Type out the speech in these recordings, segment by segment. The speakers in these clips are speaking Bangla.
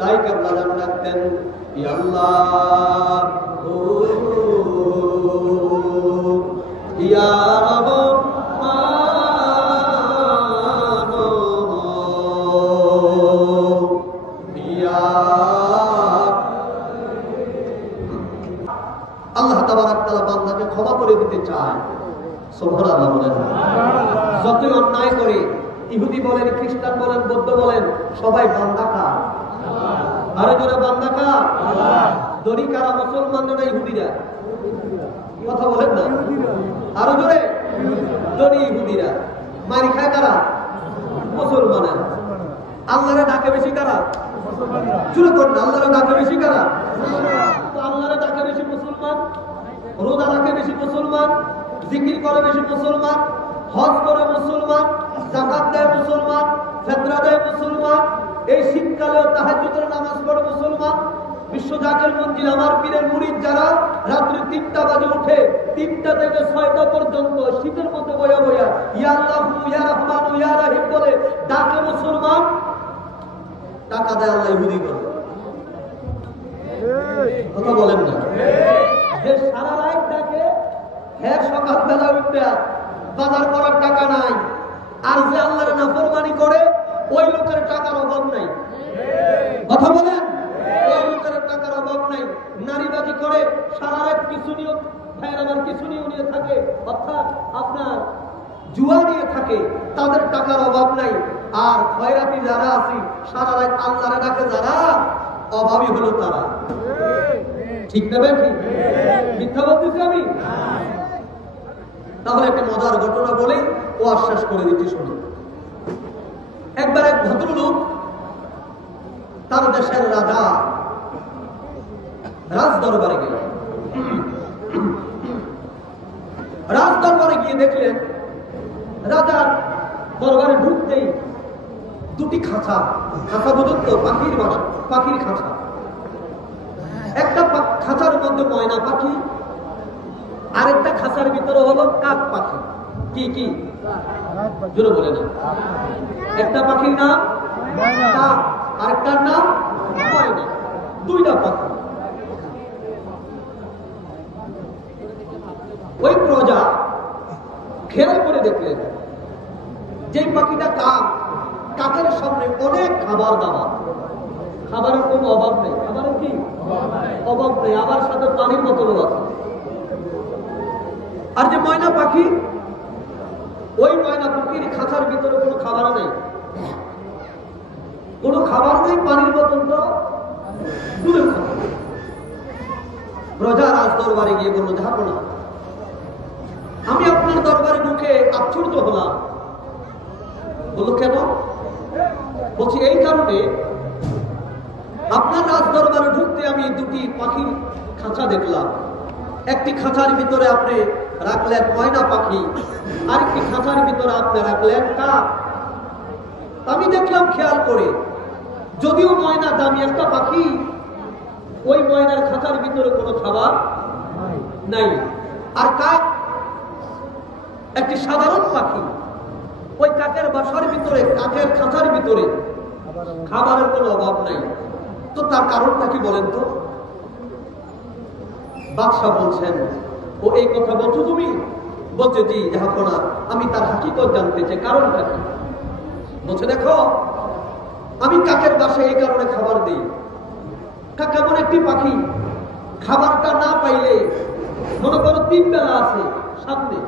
তাই কেবলা জান রাখতেন আল্লাহ ইয়া আল্লাহ তাবারক তাআলা বান্দাকে ক্ষমা করে দিতে চায়। সুবহানাল্লাহ বলেন। যতই অন্যায় করে, ইহুদি বলেন, খ্রিস্টান বলেন, বৌদ্ধ বলেন, সবাই বান্দা কার? আরে জোরে বান্দা কার? দড়ি কারা? মুসলমানরা না ইহুদিরা? কথা বলেন না, আরো জোরে। দড়ি ইহুদিরা, মারি খায় কারা? মুসলমানেরা। আল্লাহরে ডাকে বেশি কারা? চুরে কর না, আল্লাহরে ডাকে বেশি কারা? আল্লাহরে ডাকে বেশি মুসলমান, রোজা রাখে বেশি মুসলমান, জিকির করে বেশি মুসলমান, হজ করে মুসলমান, যাকাত দেয় মুসলমান, ফিতরা দেয় মুসলমান, এই শীতকালেও তাহাজ্জুদের নামাজ পড়ে মুসলমান। বিশ্ব জাকের মঞ্জিল আমার পীরের মুরিদ যারা রাত্রি ৩টা বাজে উঠে ৩টা থেকে ৬টা পর্যন্ত শীতের মধ্যে বয়া বয়া ইয়া আল্লাহু ইয়া রহমান ইয়া রহিম বলে ডাকে মুসলমান, টাকা দেয় আল্লাহ ইহুদি করে। কথা বলেন না, যে সারা রাত ডাকে, হ্যাঁ সকালবেলা উঠে বাজার করার টাকা নাই, আর যে আল্লাহর নাফরমানি করে ওই লোকের টাকার অভাব নাই। কথা বলেন, ওই লোকের টাকার অভাব নাই। নারীবাজি করে সারা রাত কিছু নিয়ে কিছু নিয়ে থাকে, অর্থাৎ আপনার জুয়া নিয়ে থাকে, তাদের টাকার অভাব নাই। আর খয়রাতি যারা আছি সারা রাত আল্লাহরে ডাকে যারা, অভাবী হলো তারা। ঠিক না ভাই? ঠিক মিথ্যা বলতেছি আমি? তাহলে একটা মজার ঘটনা বলে ও আশ্বাস করে দিচ্ছি, শুনুন। একবার এক ভদ্রলোক তার দেশের রাজা রাজ দরবারে গেলেন। রাজ দরবারে গিয়ে দেখলেন রাজার দরবারে ঢুকতেই দুটি খাঁচা, খাঁচা বলুন তো পাখির বাসা, পাখির খাঁচা। একটা খাঁচার মধ্যে ময়না পাখি, আরেকটা খাঁচার ভিতরে হলো কাক পাখি। কি কি জোরে বলে না? একটা পাখির নাম কাক, আরেকটার নাম ময়না, দুইটা পাখি। ওই প্রজা খেয়াল করে দেখলেন যে পাখিটা কাক, কাকের সামনে অনেক খাবার দাবার, খাবারের কোনো অভাব নেই। খাবারের কি অভাব নেই, আবার সাথে পানির বোতলও আছে। আর যে ময়না পাখি, ওই ময়না পাখির খাঁচার ভিতরে কোনো খাবার নেই, কোনো খাবার নেই, পানির বোতল তো দূরের কথা। প্রজা রাজ দরবারে গিয়ে বলল, যাবো না, আমি আপনার দরবারে ঢুকে আশ্চর্য হলাম। বললো কেন? বলছি এই কারণে, আপনার রাজ দরবারে ঢুকতে আমি দুটি পাখির খাঁচা দেখলাম। একটি খাঁচার ভিতরে আপনি রাখলেন ময়না পাখি, আরেকটি খাঁচার ভিতরে আপনি রাখলেন কাক। আমি দেখলাম খেয়াল করে, যদিও ময়না দামি একটা পাখি, ওই ময়নার খাঁচার ভিতরে কোনো খাবার নাই। আর কাক একটি সাধারণ পাখি, ওই কাকের বাসার ভিতরে, কাকের খাঁচার ভিতরে খাবারের কোনো অভাব নাই। তো তার কারণটা কি বলেন তো? বাদশাহ বলছেন, ও এই কথা বলছো তুমি? বলছে জি জাহাপনা, আমি তার হাকিকত জানতে চাই, কারণটা কি? বলছে দেখো, আমি কাকের বাসায় এই কারণে খাবার দিই। কাক এমন একটি পাখি, খাবারটা না পাইলে, মনে করো 3 বেলা আছে সামনে,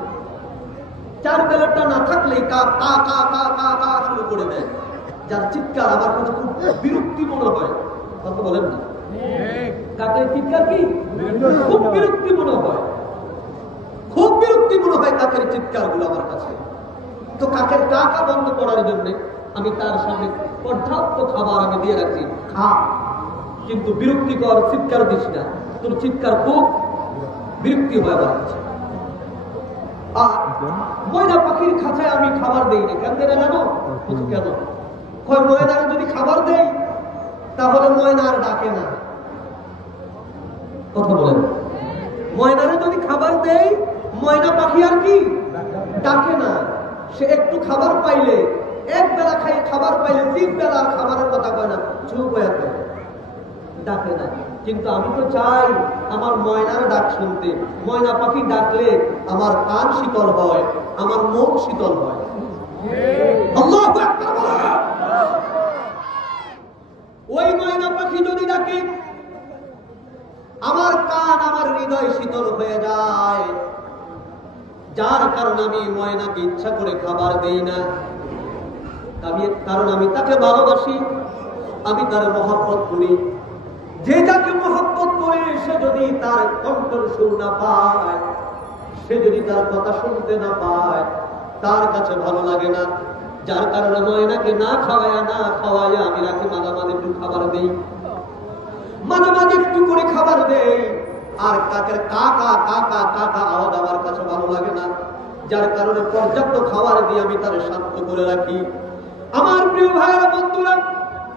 4 বেলাটা না থাকলে কাক কা কা কা কা কা শুরু করে দেয়, যার চিৎকার আমার কাছে খুব বিরক্তি মনে হয়। কথা বলেন না, কাকের চিৎকার কি খুব বিরক্তি মনে হয়, খুব বিরক্তি মনে হয় কাকের চিৎকার গুলো আমার কাছে। তো কাকের কাকা বন্ধ করার জন্য আমি তার সামনে পর্যাপ্ত খাবার আমি দিয়ে রাখছি, খা, কিন্তু বিরক্তিকর চিৎকার দিস না, তোর চিৎকার খুব বিরক্তি হয় আমার কাছে। আর ময়না পাখির খাঁচায় আমি খাবার দেই না, কেন দেয় না জানো? কেন? ময়নারে যদি খাবার দেই তাহলে ময়না আর ডাকে না। কথা বলেন, ময়নারে যদি খাবার দেই, ময়না পাখি আর কি ডাকে না। সে একটু খাবার পাইলে, 1 বেলা খাবার পাইলে 3 বেলা খাবারের কথা কয় না, চুপ হয়ে থাকে। ডাকে না, কিন্তু আমি তো চাই আমার ময়নার ডাক শুনতে। ময়না পাখি ডাকলে আমার কান শীতল হয়, আমার মন শীতল হয়। আল্লাহু আকবার বলো। ওই ময়না পাখি যদি ডাকে আমার কান আমার হৃদয় শীতল হয়ে যায়, যার কারণে আমি ময়নাকে ইচ্ছা করে খাবার দেই না, কারণ আমি তাকে ভালোবাসি, আমি তার মহব্বত করি। যে যাকে মহব্বত করে সে যদি তার কণ্ঠের সুর না পায়, সে যদি তার কথা শুনতে না পায়, তার কাছে ভালো লাগে না। যার কারণে ময়নাকে না খাওয়াইয়া আমি রাখি, মাঝে মাঝে একটু খাবার দেই, মাঝে মাঝে একটু করে খাবার দেই। আর কাকের কাকা কাকা কাকা আওয়াজ আমার কাছে ভালো লাগে না, যার কারণে পর্যাপ্ত খাবার দিয়ে আমি তার শান্ত করে রাখি। আমার প্রিয় ভাইয়েরা, বন্ধুরা,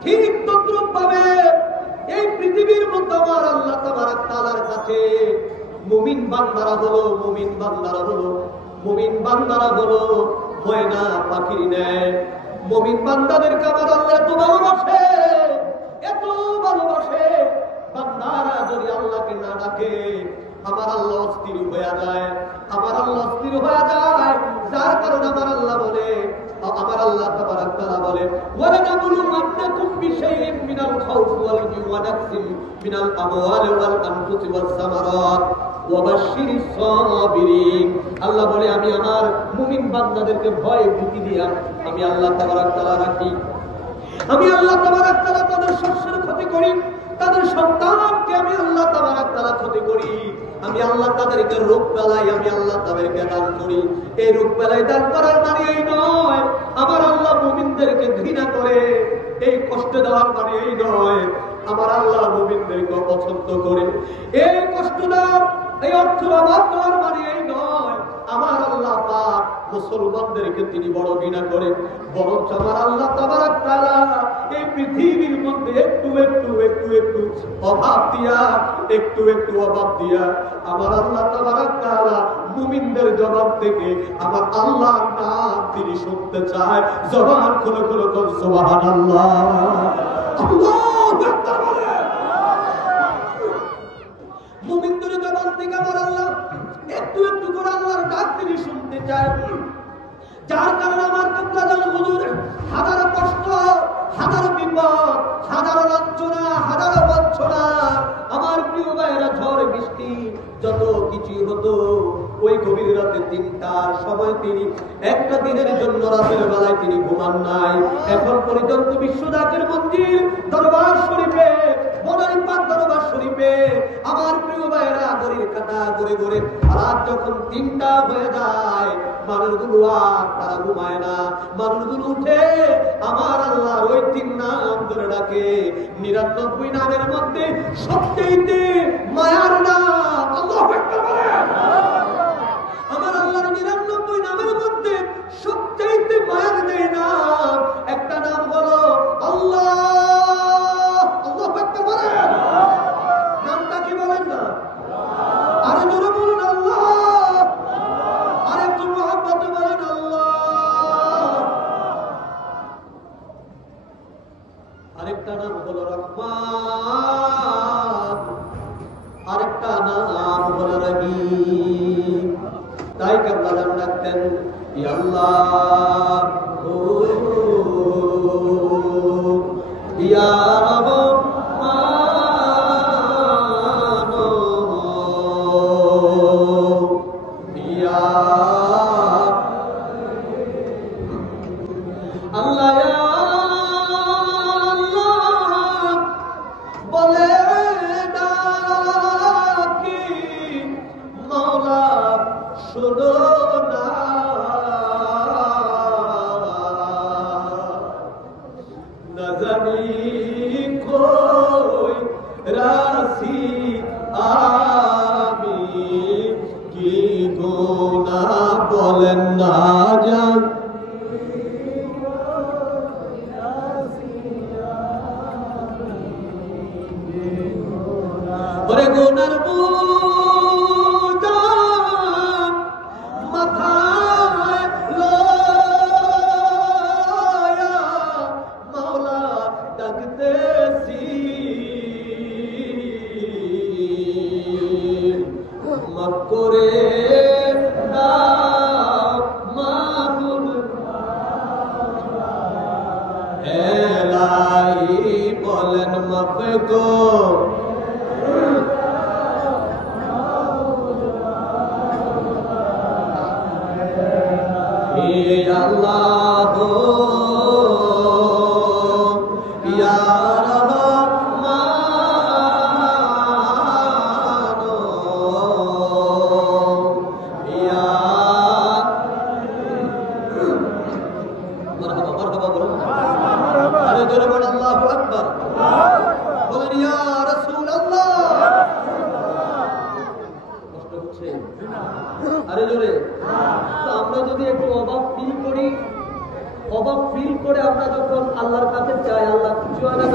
ঠিক তদ্রূপ ভাবে এই পৃথিবীর মধ্যে আমার আল্লাহ তাবারক তাআলার কাছে মুমিন বান্দারা হলো ময়না পাখির ন্যায়। মুমিন বান্দাদেরকে আমার আল্লাহ এত ভালোবাসে, বান্দারা যদি আল্লাহকে না ডাকে আমার আল্লাহ অস্থির হয়ে যায়, যার কারণে আমার আল্লাহ তাবারক তাআলা বলে ওয়ালানাবলুওয়ান্নাকুম বিশাইইন মিনাল খাউফি ওয়াল জু'i ওয়া নাকসিন মিনাল আমওয়ালি ওয়াল আনফুসি ওয়াস সামারাত ওয়া বাশশিরিস সাবিরিন। আল্লাহ বলে আমি আমার মুমিন বান্দাদেরকে ভয় ভীতি দিয়া আমি আল্লাহ তাবারক তাআলা রাখি। আমি আল্লাহ তাবারক তাআলা তাদের শস্যের ক্ষতি করি, তাদের সন্তানকে আমি আল্লাহ তাবারক তাআলা ক্ষতি করি। আমি আল্লাহ তাদেরকে রোগ বেলায় আমি আল্লাহ তাদেরকে দান করি। এই রোগ বেলায় দান করার মানে এই নয় আমার আল্লাহ মুমিনদেরকে ঘৃণা করে, এই কষ্ট দেওয়ার মানে এই নয় আমার আল্লাহ মুমিনদেরকে পছন্দ করে। এই কষ্ট দেওয়ার, এই অর্থের অভাব দেওয়ার মানে এই নয় আমার আল্লাহ পাক মুসলমানদেরকে তিনি বড় ঘৃণা করেন। বরঞ্চ আমার আল্লাহ তাবারক তাআলা এই পৃথিবীর মধ্যে একটু অভাব দিয়া আমার আল্লাহ তাবারক তাআলা মুমিনদের জবান থেকে আমার আল্লাহর নাম তিনি শুনতে চায়। জবান খুলে খুলে বল সুবহানাল্লাহ, আল্লাহু আকবার বলে। মুমিনদের জবান থেকে আমার আল্লাহ একটু করে আল্লাহর ডাক তিনি শুনতে চায়। যার কারণে আমার কিবলাতুল হুজুর হাজারো কষ্ট, হাজারো বিপদ, হাজারো লাঞ্ছনা, হাজারো বঞ্চনা, আমার প্রিয় ভাইয়েরা, ঝড় বৃষ্টি যত কিছু হতো, ওই গভীর রাতে ৩টার সময় তিনি একটা দিনের জন্য রাতের বেলায় তিনি ঘুমান নাই। এখন পর্যন্ত বিশ্বজাকের মন্দির দরবার শরীফে, মদনী পাক দরবার শরীফে আমার প্রিয় ভাইয়েরা ঘড়ির কাঁটা ঘুরে রাত যখন ৩টা হয়ে যায়, মানুষগুলো আর তারা ঘুমায় না, মানুষগুলো উঠে আমার আল্লাহ ওই ৩ নাম ধরে ডাকে। ৯৯ নামের মধ্যে সবচেয়ে মায়ার নাম আল্লাহু আকবার বলেন। আমার আল্লাহর ৯৯ নামের মধ্যে সবচেয়ে মায়ার দেয় নাম, একটা নাম হলো আল্লাহ। আল্লাহু আকবার বলেন। নামটা কি বলেন না? আরে জোরে বলুন আল্লাহ। আরে একটু মুহাব্বতে বলেন আল্লাহ। আরেকটা নাম হলো রহমান, আরেকটা নাম হলো রহিম। তাই কেবলা ডাকতেন ইয়া আল্লাহ, ও ইয়া রহমান, ইয়া আল্লাহ, বলেন না জান ওরে গুনার বোঝা মাথায় লয়া মাওলা ডাকতেছি। বলেন মাফ কর আল্লাহ ইয়া আমরা যদি একটু অবাক ফিল করে আমরা যখন আল্লাহর কাছে চাই, আল্লাহ কিছু হয় না,